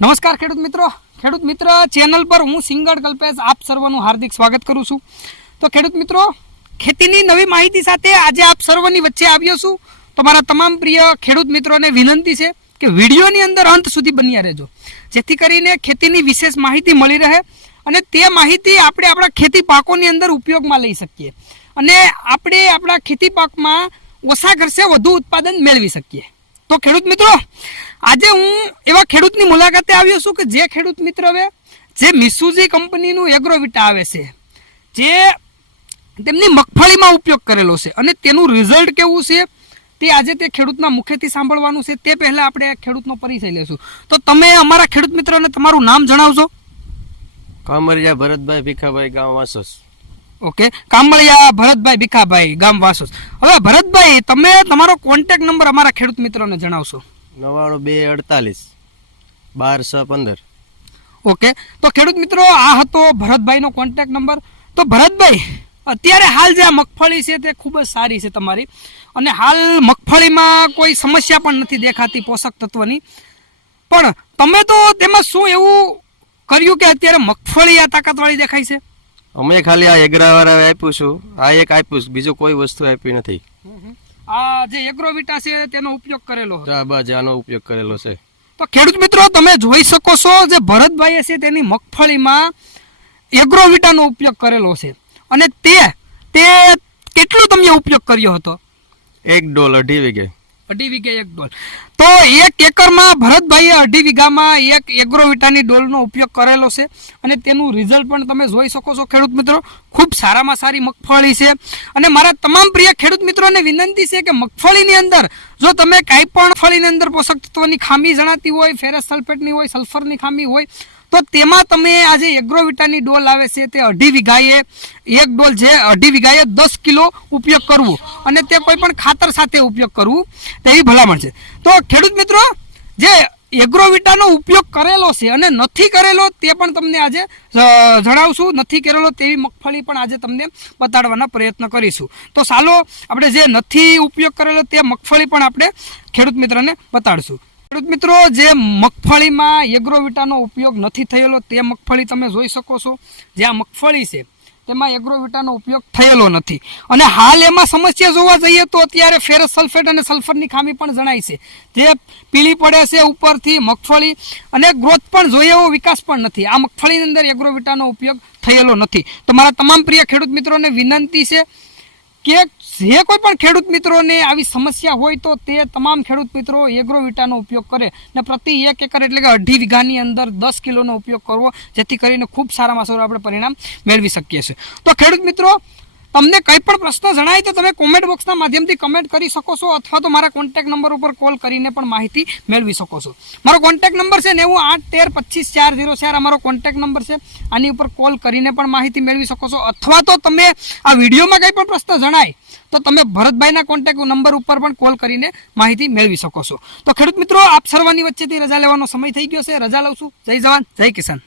નમસ્કાર ખેડૂત મિત્રો. ખેડૂત મિત્ર, ચેનલ પર હું સિંગડ કલ્પેશ આપ સર્વનું હાર્દિક સ્વાગત કરું છું. તો ખેડૂત મિત્રો, ખેતીની નવી માહિતી સાથે આજે આપ સર્વની વચ્ચે આવ્યો છું. તમારા તમામ પ્રિય ખેડૂત મિત્રોને વિનંતી છે કે વિડીયોની અંદર અંત સુધી બન્યા રહેજો. જેથી કરીને ખેતીની વિશેષ માહિતી મળી રહે અને તે માહિતી આપણે આપણા ખેતી પાકોની અંદર ઉપયોગમાં લઈ શકીએ. અને આપણે આપણા ખેતી પાકમાં ઓછા ખર્ચે વધુ ઉત્પાદન મેળવી શકીએ. તો ખેડૂત મિત્રો, આજે હું એવા ખેડૂતની મુલાકાતે આવ્યો છું કે જે ખેડૂત મિત્ર હવે, જે મિસુજી કંપનીનું એગ્રોવિટા આવે છે, જે તેમની મગફળીમાં ઉપયોગ કરેલો છે અને તેનું રિઝલ્ટ કેવું છે, તે આજે તે ખેડૂતના મુખેથી સાંભળવાનું છે. તે પહેલા આપણે ખેડૂતનો પરિચય લેશું તો તમે અમારા ખેડૂત મિત્રોને તમારું નામ જણાવજો. કામરિયા ભરતભાઈ ભીખાભાઈ ગામ વાસોસ. ઓકે? કામળિયા ભરતભાઈ ભીખાભાઈ ગામ વાસોસ. હવે ભરતભાઈ તમે તમારો કોન્ટેક્ટ નંબર અમારા ખેડૂત મિત્રોને જણાવશો. નવાણું બે અડતાલીસ બાર છ પંદર. ઓકે? તો ખેડૂત મિત્રો આ હતો ભરતભાઈનો કોન્ટેક્ટ નંબર તો ભરતભાઈ અત્યારે હાલ જે આ મગફળી છે તે ખૂબ જ સારી છે તમારી. અને હાલ મગફળીમાં કોઈ સમસ્યા પણ નથી દેખાતી પોષક તત્વની. પણ તમે તો તેમાં શું એવું કર્યું કે અત્યારે મગફળી આ તાકાતવાળી દેખાય છે? અમે ખાલી આ એગ્રાવાળા આપ્યું છું. આ એક આપ્યું છે. બીજું કોઈ વસ્તુ આપી નથી. આ જે એગ્રોવિટા છે તેનો ઉપયોગ કરેલો હતો. આ આનો ઉપયોગ કરેલો છે. તો ખેડૂત મિત્રો તમે જોઈ શકો છો જે ભરતભાઈએ છે તેની મગફળીમાં એગ્રોવિટાનો ઉપયોગ કરેલો છે. અને તે તે કેટલો તમે ઉપયોગ કર્યો હતો? એક ડોલ અઢી વીઘે. અઢી વીઘે એક ડોલ. તો એક એકરમાં ભરતભાઈએ અઢી વીઘામાં એક એગ્રોવિટાની ડોલનો ઉપયોગ કરેલો છે અને તેનું રિઝલ્ટ પણ તમે જોઈ શકો છો ખેડૂત મિત્રો. ખૂબ સારામાં સારી મગફળી છે. અને મારા તમામ પ્રિય ખેડૂત મિત્રોને વિનંતી છે કે મગફળીની અંદર, જો તમે કાંઈ પણ ફળીની અંદર પોષક તત્વોની ખામી જણાતી હોય, ફેરસ સલ્ફેટની હોય, સલ્ફરની ખામી હોય તો તેમાં તમે આજે એગ્રોવિટાની ડોલ આવે છે તે અઢી વીઘાએ, એક ડોલ છે અઢી વીઘાએ દસ કિલો ઉપયોગ કરવો અને તે કોઈ પણ ખાતર સાથે ઉપયોગ કરવું, તેવી ભલામણ છે. તો ખેડૂત મિત્રો, જે એગ્રોવિટાનો ઉપયોગ કરેલો છે અને નથી કરેલો તે પણ તમને આજે જણાવશું. નથી કરેલો તેવી મગફળી પણ આજે તમને બતાડવાના પ્રયત્ન કરીશું. તો ચાલો, આપણે જે નથી ઉપયોગ કરેલો તે મગફળી પણ આપણે ખેડૂત મિત્રને બતાડશું. ખેડૂત મિત્રો, જે મગફળીમાં એગ્રોવિટાનો ઉપયોગ નથી થયેલો, તે મગફળી તમે જોઈ શકો છો. જે આ મગફળી છે, તેમાં એગ્રોવિટાનો ઉપયોગ થયેલો નથી. અને હાલ એમાં સમસ્યા જોવા જઈએ તો અત્યારે ફેરસ સલ્ફેટ અને સલ્ફરની ખામી પણ જણાય છે. જે પીળી પડે છે ઉપરથી મગફળી, અને ગ્રોથ પણ જોઈએ એવો વિકાસ પણ નથી. આ મગફળીની અંદર એગ્રોવિટાનો ઉપયોગ થયેલો નથી. તો મારા તમામ પ્રિય ખેડૂત મિત્રોને વિનંતી છે કે જે કોઈ પણ ખેડૂત મિત્રોને આવી સમસ્યા હોય તો તે તમામ ખેડૂત મિત્રો એગ્રોવિટાનો ઉપયોગ કરે ને પ્રતિ એક એકર એટલે કે અઢી વીઘાની અંદર દસ કિલોનો ઉપયોગ કરવો, જેથી કરીને ખૂબ સારામાં સારું આપણે પરિણામ મેળવી શકીએ છીએ. તો ખેડૂત મિત્રો તમને કંઈ પણ પ્રશ્ન જણાય તો તમે કોમેન્ટ બોક્સના માધ્યમથી કમેન્ટ કરી શકો છો અથવા તો મારા કોન્ટેક્ટ નંબર ઉપર કોલ કરીને પણ માહિતી મેળવી શકો છો. મારો કોન્ટેક્ટ નંબર છે નેવું આઠ તેર પચીસ ચાર ઝીરો ચાર અમારો કોન્ટેક્ટ નંબર છે. આની ઉપર કોલ કરીને પણ માહિતી મેળવી શકો છો. અથવા તો તમે આ વિડીયોમાં કંઈ પણ પ્રશ્ન જણાય તો તમે ભરતભાઈના કોન્ટેક્ટ નંબર ઉપર પણ કોલ કરીને માહિતી મેળવી શકો છો. તો ખેડૂત મિત્રો, આપ સર્વની વચ્ચેથી રજા લેવાનો સમય થઈ ગયો છે. રજા લઉં છું. જય જવાન, જય કિસાન.